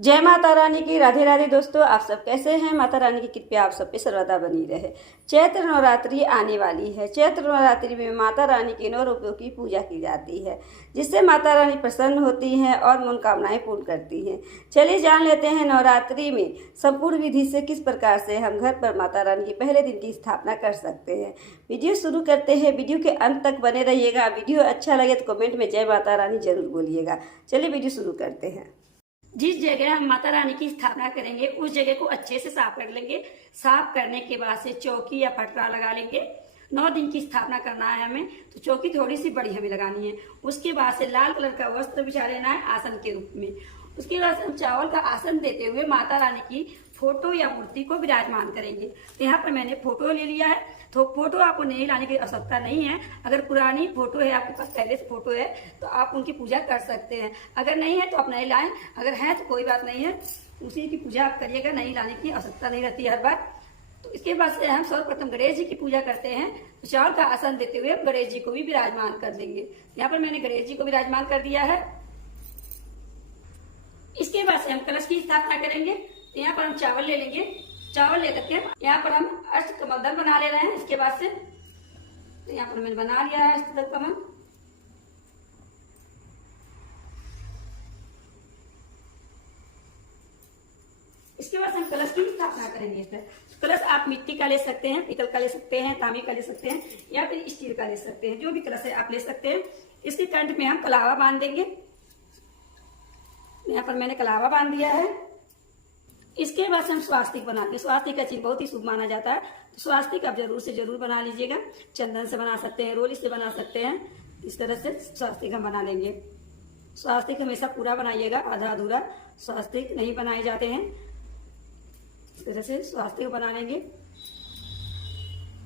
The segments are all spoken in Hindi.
जय माता रानी की। राधे राधे दोस्तों, आप सब कैसे हैं। माता रानी की कृपया आप सब पे सर्वदा बनी रहे। चैत्र नवरात्रि आने वाली है। चैत्र नवरात्रि में माता रानी के 9 रूपों की पूजा की जाती है, जिससे माता रानी प्रसन्न होती हैं और मनोकामनाएं पूर्ण करती हैं। चलिए जान लेते हैं नवरात्रि में संपूर्ण विधि से किस प्रकार से हम घर पर माता रानी के पहले दिन की स्थापना कर सकते हैं। वीडियो शुरू करते हैं, वीडियो के अंत तक बने रहिएगा। वीडियो अच्छा लगे तो कमेंट में जय माता रानी जरूर बोलिएगा। चलिए वीडियो शुरू करते हैं। जिस जगह हम माता रानी की स्थापना करेंगे उस जगह को अच्छे से साफ कर लेंगे। साफ करने के बाद से चौकी या पटरा लगा लेंगे। 9 दिन की स्थापना करना है हमें, तो चौकी थोड़ी सी बड़ी हमें लगानी है। उसके बाद से लाल कलर का वस्त्र बिछा लेना है आसन के रूप में। उसके बाद से हम चावल का आसन देते हुए माता रानी की फोटो या मूर्ति को विराजमान करेंगे। तो यहाँ पर मैंने फोटो ले लिया है, तो फोटो आपको नहीं लाने की आवश्यकता नहीं है। अगर पुरानी फोटो है, आपके पास पहले से फोटो है, तो आप उनकी पूजा कर सकते हैं। अगर नहीं है तो आप नहीं लाएं, अगर है तो कोई बात नहीं है, उसी की पूजा आप करिएगा। नहीं लाने की आवश्यकता नहीं रहती हर बार। तो इसके बाद से हम सर्वप्रथम गणेश जी की पूजा करते हैं। तो चावल का आसन देते हुए गणेश जी को भी विराजमान कर देंगे। यहाँ पर मैंने गणेश जी को विराजमान कर दिया है। इसके बाद से हम कलश की स्थापना करेंगे। तो यहाँ पर हम चावल ले लेंगे। चावल लेकर के यहाँ पर हम अष्ट कमल दल बना ले रहे हैं। इसके बाद से तो यहाँ पर मैंने बना लिया है अष्ट दल कमल। इसके बाद हम कलश की स्थापना करेंगे। कलश आप मिट्टी का ले सकते हैं, पीतल का ले सकते हैं, तांबे का ले सकते हैं, या फिर स्टील का ले सकते हैं। जो भी कलश है आप ले सकते हैं। इसके कंठ में हम कलावा बांध देंगे। यहाँ पर मैंने कलावा बांध दिया है। इसके बाद हम स्वास्तिक बनाते हैं। स्वास्तिक का चिन्ह बहुत ही शुभ माना जाता है, तो स्वास्तिक आप जरूर से जरूर बना लीजिएगा। चंदन से बना सकते हैं, रोली से बना सकते हैं। इस तरह से स्वास्तिक हम बना लेंगे। स्वास्तिक हमेशा पूरा बनाइएगा, आधा अधूरा स्वास्तिक नहीं बनाए जाते हैं। इस तरह से स्वास्तिक बना लेंगे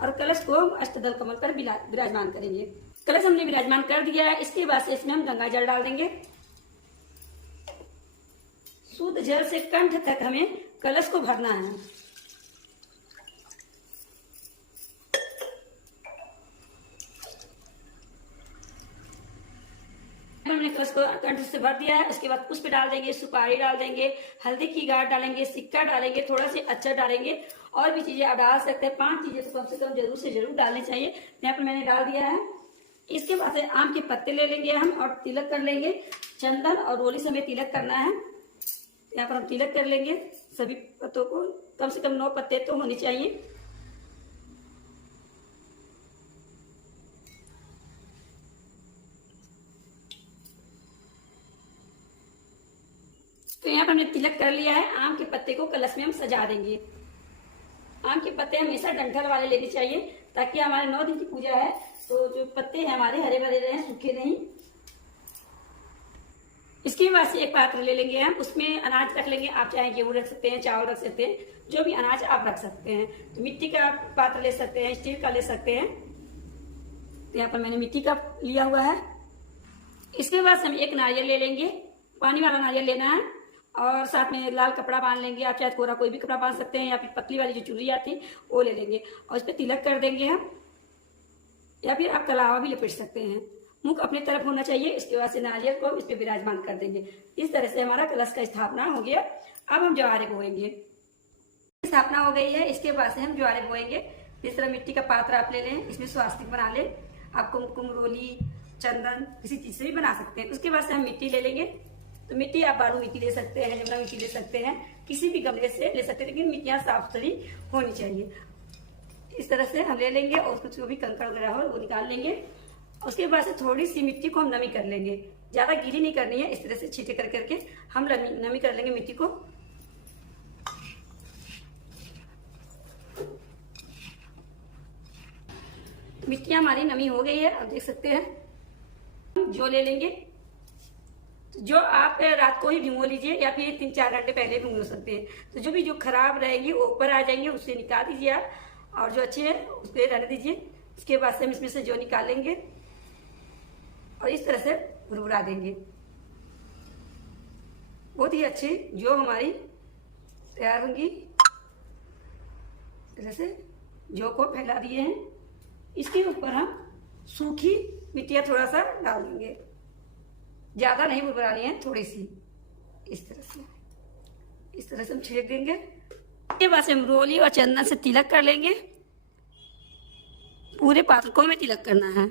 और कलश को अष्टदल कमल पर विराजमान करेंगे। कलश हमने विराजमान कर दिया है। इसके बाद से इसमें हम गंगा जल डाल देंगे। शुद्ध जल से कंठ तक हमें कलश को भरना है। हमने कलश को कंठ से भर दिया है। उसके बाद पुष्प डाल देंगे, सुपारी डाल देंगे, हल्दी की गांठ डालेंगे, सिक्का डालेंगे, थोड़ा सी अक्षर डालेंगे, और भी चीजें आप डाल सकते हैं। 5 चीजें तो कम से कम जरूर से जरूर डालनी चाहिए। यहाँ पर मैंने डाल दिया है। इसके बाद से आम के पत्ते ले लेंगे हम और तिलक कर लेंगे। चंदन और रोली से हमें तिलक करना है। यहाँ पर हम तिलक कर लेंगे सभी पत्तों को। कम से कम 9 पत्ते तो होने चाहिए। तो यहाँ पर हमने तिलक कर लिया है। आम के पत्ते को कलश में हम सजा देंगे। आम के पत्ते हमेशा डंठल वाले लेने चाहिए, ताकि हमारे 9 दिन की पूजा है तो जो पत्ते हैं हमारे हरे भरे रहे, सूखे नहीं। इसके बाद से एक पात्र ले लेंगे हम, उसमें अनाज रख लेंगे। आप चाहे गेहूं रख सकते हैं, चावल रख सकते हैं, जो भी अनाज आप रख सकते हैं। तो मिट्टी का पात्र ले सकते हैं, स्टील का ले सकते हैं। तो यहाँ पर मैंने मिट्टी का लिया हुआ है। इसके बाद हम एक नारियल ले लेंगे, पानी वाला नारियल लेना है, और साथ में लाल कपड़ा बांध लेंगे। आप चाहे कोरा कोई भी कपड़ा बांध सकते हैं, या फिर पतली वाली जो चुनरी आती है वो ले लेंगे, और इस पर तिलक कर देंगे हम। या फिर आप कलावा भी लपेट सकते हैं। मुख अपनी तरफ होना चाहिए। इसके बाद से नारियल को इस पे विराजमान कर देंगे। इस तरह से हमारा कलश का स्थापना हो गया। अब हम ज्वारे बोएंगे। स्थापना हो गई है। इसके बाद से हम ज्वारे बोएंगे। इस तरह मिट्टी का पात्र आप ले लें, इसमें स्वास्तिक बना ले। आप कुमकुम, रोली, चंदन किसी चीज से भी बना सकते हैं। उसके बाद से हम मिट्टी ले लेंगे। तो मिट्टी आप बालू मिट्टी ले सकते हैं, जमुना मिट्टी ले सकते हैं, किसी भी गमले से ले सकते हैं, लेकिन मिट्टियां साफ सुथरी होनी चाहिए। इस तरह से हम ले लेंगे और उसको जो भी कंकड़ वगैरह हो वो निकाल लेंगे। उसके बाद से थोड़ी सी मिट्टी को हम नमी कर लेंगे। ज्यादा गीली नहीं करनी है। इस तरह से छींटे कर करके हम नमी कर लेंगे मिट्टी को। मिट्टियां हमारी नमी हो गई है, आप देख सकते हैं। जो ले लेंगे, तो जो आप रात को ही भिगो लीजिए, या फिर 3-4 घंटे पहले भिगो सकते हैं। तो जो भी जो खराब रहेंगी वो ऊपर आ जाएंगे, उससे निकाल दीजिए आप, और जो अच्छे हैं उसको रहने दीजिए। उसके बाद से हम इसमें से जो निकालेंगे और इस तरह से भुरभुरा देंगे। बहुत ही अच्छी जो हमारी तैयार होंगी। इस तरह से जो को फैला दिए हैं। इसके ऊपर हम सूखी मिट्टियां थोड़ा सा डाल देंगे। ज्यादा नहीं भुरभुरानी है, थोड़ी सी इस तरह से। इस तरह से हम छिड़क देंगे। इसके बाद से हम रोली और चंदन से तिलक कर लेंगे। पूरे पात्र को हमें तिलक करना है।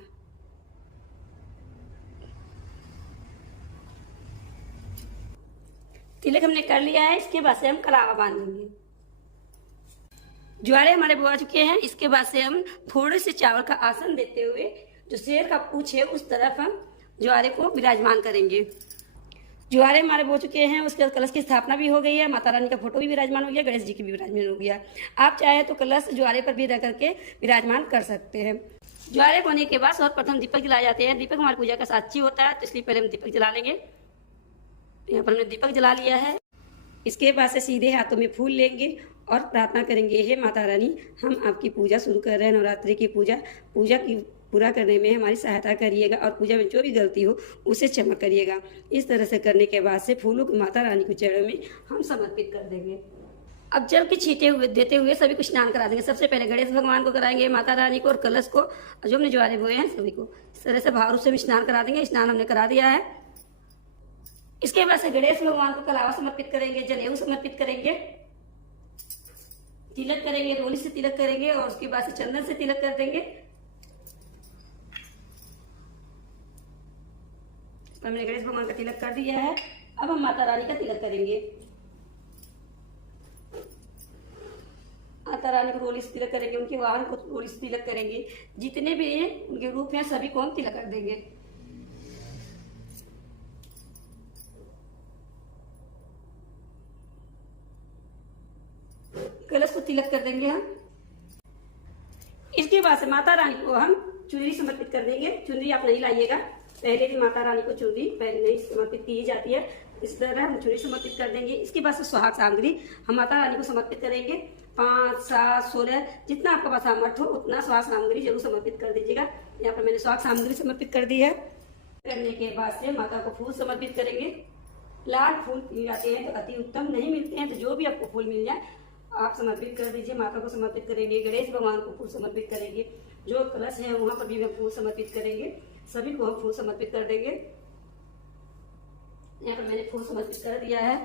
तिलक हमने कर लिया है। इसके बाद से हम कलावा बांधेंगे। ज्वारे हमारे बुआ चुके हैं। इसके बाद से हम थोड़े से चावल का आसन देते हुए जो शेर का पूंछ है उस तरफ हम ज्वारे को विराजमान करेंगे। ज्वारे हमारे बो चुके हैं। उसके बाद कलश की स्थापना भी हो गई है। माता रानी का फोटो भी विराजमान हो गया, गणेश जी की भी विराजमान हो गया। आप चाहे तो कलश ज्वारे पर भी रख करके विराजमान कर सकते हैं। ज्वारे होने के बाद सर्वप्रथम दीपक जलाए जाते हैं। दीपक हमारी पूजा का साक्षी होता है, तो इसलिए पहले हम दीपक जला लेंगे। यहाँ पर हमने दीपक जला लिया है। इसके बाद से सीधे हाथों में फूल लेंगे और प्रार्थना करेंगे, हे माता रानी, हम आपकी पूजा शुरू कर रहे हैं। नवरात्रि की पूजा की पूरा करने में हमारी सहायता करिएगा और पूजा में जो भी गलती हो उसे क्षमा करिएगा। इस तरह से करने के बाद से फूलों को माता रानी के चरणों में हम समर्पित कर देंगे। अब जल की छींटे हुए देते हुए सभी को स्नान करा देंगे। सबसे पहले गणेश भगवान को कराएंगे, माता रानी को और कलश को, जो हमने ज्वारे बोए हैं सभी को इस तरह से भाव रूप से स्नान करा देंगे। स्नान हमने करा दिया है। इसके बाद से गणेश भगवान को कलावा समर्पित करेंगे, जनेऊ समर्पित करेंगे, तिलक करेंगे, रोली से तिलक करेंगे और उसके बाद से चंदन से तिलक कर देंगे। तो हमने गणेश भगवान का तिलक कर दिया है। अब हम माता रानी का तिलक करेंगे। माता रानी को रोली से तिलक करेंगे, उनके वाहन को रोली से तिलक करेंगे। जितने भी उनके रूप हैं सभी को हम तिलक कर देंगे। कलश को तिलक कर देंगे हम। इसके बाद से माता रानी को हम चुनरी समर्पित कर देंगे। चुनरी आप नहीं लाइएगा, पहले भी माता रानी को चुनरी पहले नहीं समर्पित की जाती है। इस तरह हम चुनरी समर्पित कर देंगे। इसके बाद से सुहाग सामग्री हम माता रानी को समर्पित करेंगे। 5, 7, 16 जितना आपका पास सामर्थ्य हो उतना सुहाग सामग्री जरूर समर्पित कर दीजिएगा। यहाँ पर मैंने सुहाग सामग्री समर्पित कर दी है। करने के बाद से माता को फूल समर्पित करेंगे। लाल फूल मिल जाते हैं तो अति उत्तम, नहीं मिलते हैं तो जो भी आपको फूल मिल जाए आप समर्पित कर दीजिए। माता को समर्पित करेंगे, गणेश भगवान को फूल समर्पित करेंगे, जो कलश है वहां पर भी हम फूल समर्पित करेंगे। सभी को हम फूल समर्पित कर देंगे। यहाँ पर मैंने फूल समर्पित कर दिया है।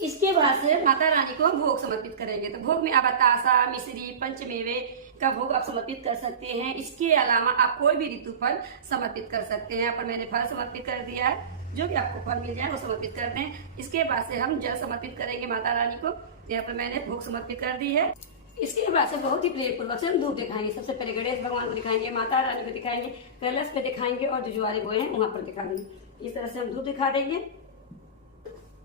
इसके बाद से माता रानी को हम भोग समर्पित करेंगे। तो भोग में आप बतासा, मिश्री, पंचमेवे का भोग आप समर्पित कर सकते हैं। इसके अलावा आप कोई भी ऋतु फल समर्पित कर सकते हैं। यहाँ पर मैंने फल समर्पित कर दिया है। जो भी आपको फल मिल जाए वो समर्पित कर दें। इसके बाद से हम जल समर्पित करेंगे माता रानी को। यहाँ पर मैंने भोग समर्पित कर दी है। इसके बाद से बहुत ही प्रेम पूर्वक से हम धूप दिखाएंगे। सबसे पहले गणेश भगवान को दिखाएंगे, माता रानी को दिखाएंगे, कलश पे दिखाएंगे और जो ज्वारे बोए हैं वहां पर दिखा देंगे। इस तरह से हम धूप दिखा देंगे।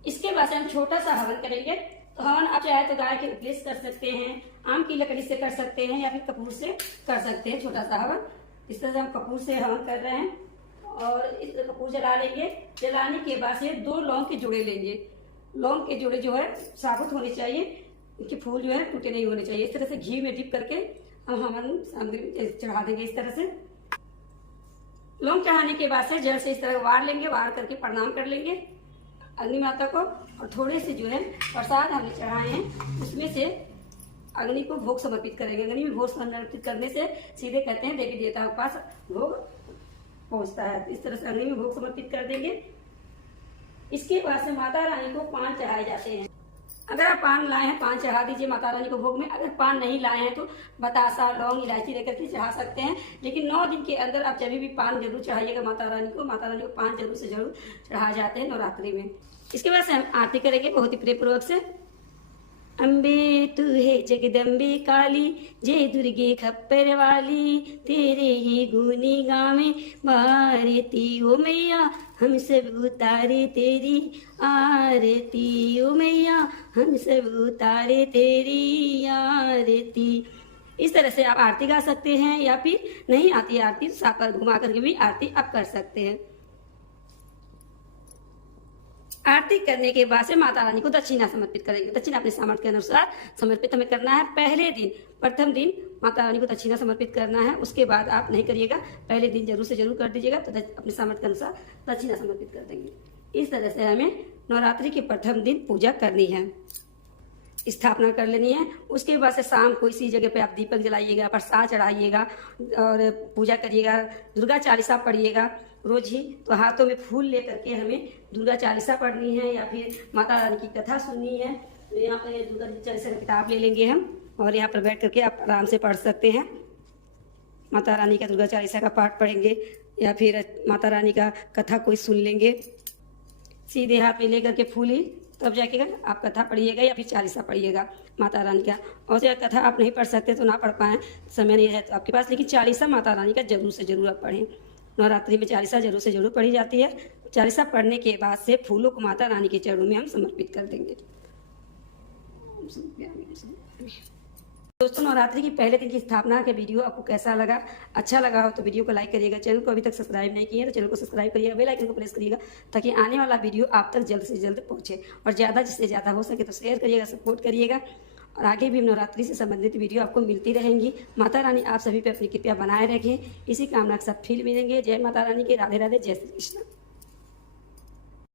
इसके बाद से हम छोटा सा हवन करेंगे। तो हवन आप चाहे तो गाय के उपदेश कर सकते हैं, आम की लकड़ी से कर सकते हैं या फिर कपूर से कर सकते हैं छोटा सा हवन। इस तरह से हम कपूर से हवन कर रहे हैं और इस तरह कपूर जला लेंगे। जलाने के बाद से 2 लौंग के जोड़े लेंगे। लौंग के जोड़े जो है साबुत होने चाहिए, इनके फूल जो है टूटे नहीं होने चाहिए। इस तरह से घी में डिप करके हम हवन सामग्री चढ़ा देंगे। इस तरह से लौंग चढ़ाने के बाद से जल से इस तरह वार लेंगे, वार करके प्रणाम कर लेंगे अग्नि माता को। और थोड़े से जो है प्रसाद हमने चढ़ाए हैं उसमें से अग्नि को भोग समर्पित करेंगे। अग्नि में भोग समर्पित करने से सीधे कहते हैं देवी देवताओं के पास भोग पहुंचता है। इस तरह से अग्नि में भोग समर्पित कर देंगे। इसके बाद से माता रानी को पान चढ़ाए जाते हैं। अगर आप पान लाए हैं पान चढ़ा दीजिए माता रानी को भोग में। अगर पान नहीं लाए हैं तो बतासा, लौंग, इलायची लेकर के चढ़ा सकते हैं। लेकिन 9 दिन के अंदर आप जब भी पान जरूर चढ़ाइएगा माता रानी को। माता रानी को पान जरूर से जरूर चढ़ाए जाते हैं नवरात्रि में। इसके बाद से हम आरती करेंगे बहुत ही प्रेम पूर्वक से। अम्बे तू है जगदम्बे काली, जय दुर्गे खप्पर वाली, तेरे ही गुनी गावे भारती ओ मैया, हम सब उतारे तेरी आरती ओ मैया, हम सब उतारे तेरी आरती। इस तरह से आप आरती गा सकते हैं या फिर नहीं आती आरती साकर घुमा करके भी आरती आप कर सकते हैं। आरती करने के बाद से माता रानी को दक्षिणा समर्पित करेंगे। दक्षिणा अपने सामर्थ्य के अनुसार समर्पित हमें करना है। पहले दिन प्रथम दिन माता रानी को दक्षिणा समर्पित करना है, उसके बाद आप नहीं करिएगा। पहले दिन जरूर से जरूर कर दीजिएगा तो अपने सामर्थ्य के अनुसार दक्षिणा समर्पित कर देंगे। इस तरह से हमें नवरात्रि के प्रथम दिन पूजा करनी है, स्थापना कर लेनी है। उसके बाद से शाम को इसी जगह पे आप दीपक जलाइएगा, प्रसाद चढ़ाइएगा और पूजा करिएगा, दुर्गा चालीसा पढ़िएगा। रोज ही, तो हाथों में फूल ले करके हमें दुर्गा चालीसा पढ़नी है या फिर माता रानी की कथा सुननी है। तो यहाँ पर दुर्गा चालीसा की किताब ले लेंगे हम और यहाँ पर बैठ करके आप आराम से पढ़ सकते हैं। माता रानी का दुर्गा चालीसा का पाठ पढ़ेंगे या फिर माता रानी का कथा कोई सुन लेंगे। सीधे हाथ में लेकर के फूल ही तब जाके आप कथा पढ़िएगा या फिर चालीसा पढ़िएगा माता रानी का। और जो कथा आप नहीं पढ़ सकते तो ना पढ़ पाएँ, समय नहीं है तो आपके पास, लेकिन चालीसा माता रानी का जरूर से जरूर आप पढ़ें। नवरात्रि में चालीसा जरूर से जरूर पढ़ी जाती है। चालीसा पढ़ने के बाद से फूलों को माता रानी के चरणों में हम समर्पित कर देंगे। दोस्तों, नवरात्रि की पहले दिन की स्थापना के वीडियो आपको कैसा लगा? अच्छा लगा हो तो वीडियो को लाइक करिएगा। चैनल को अभी तक सब्सक्राइब नहीं किए तो चैनल को सब्सक्राइब करिएगा, बेल आइकन को प्रेस करिएगा ताकि आने वाला वीडियो आप तक जल्द से जल्द पहुंचे। और ज़्यादा से ज़्यादा हो सके तो शेयर करिएगा, सपोर्ट करिएगा। और आगे भी नवरात्रि से संबंधित वीडियो आपको मिलती रहेंगी। माता रानी आप सभी पे अपनी कृपया बनाए रखें। इसी कामना के साथ फिर मिलेंगे। जय माता रानी के। राधे राधे। जय श्री कृष्ण।